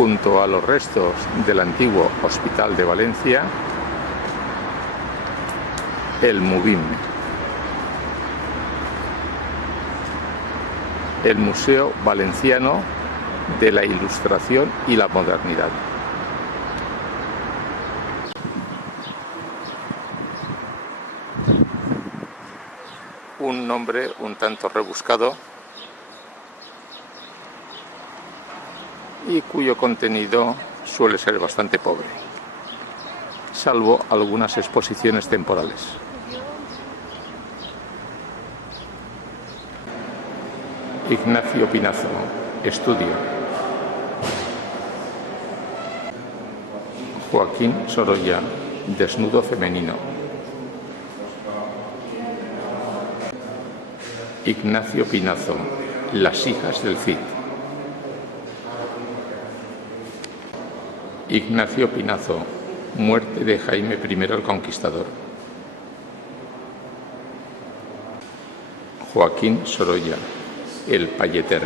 junto a los restos del antiguo Hospital de Valencia, el MUVIM, el Museo Valenciano de la Ilustración y la Modernidad. Un nombre un tanto rebuscado y cuyo contenido suele ser bastante pobre, salvo algunas exposiciones temporales. Ignacio Pinazo, estudio. Joaquín Sorolla, desnudo femenino. Ignacio Pinazo, las hijas del Cid. Ignacio Pinazo, muerte de Jaime I el Conquistador. Joaquín Sorolla, el Payeter.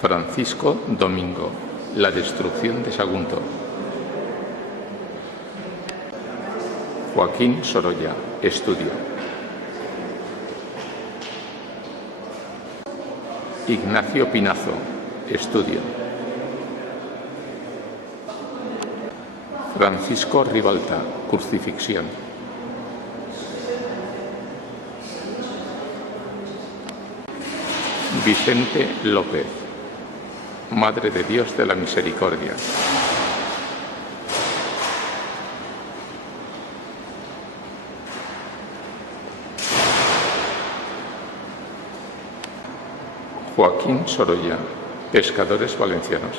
Francisco Domingo, la destrucción de Sagunto. Joaquín Sorolla, estudio. Ignacio Pinazo, estudio. Francisco Ribalta, crucifixión. Vicente López, Madre de Dios de la Misericordia. Joaquín Sorolla, pescadores valencianos.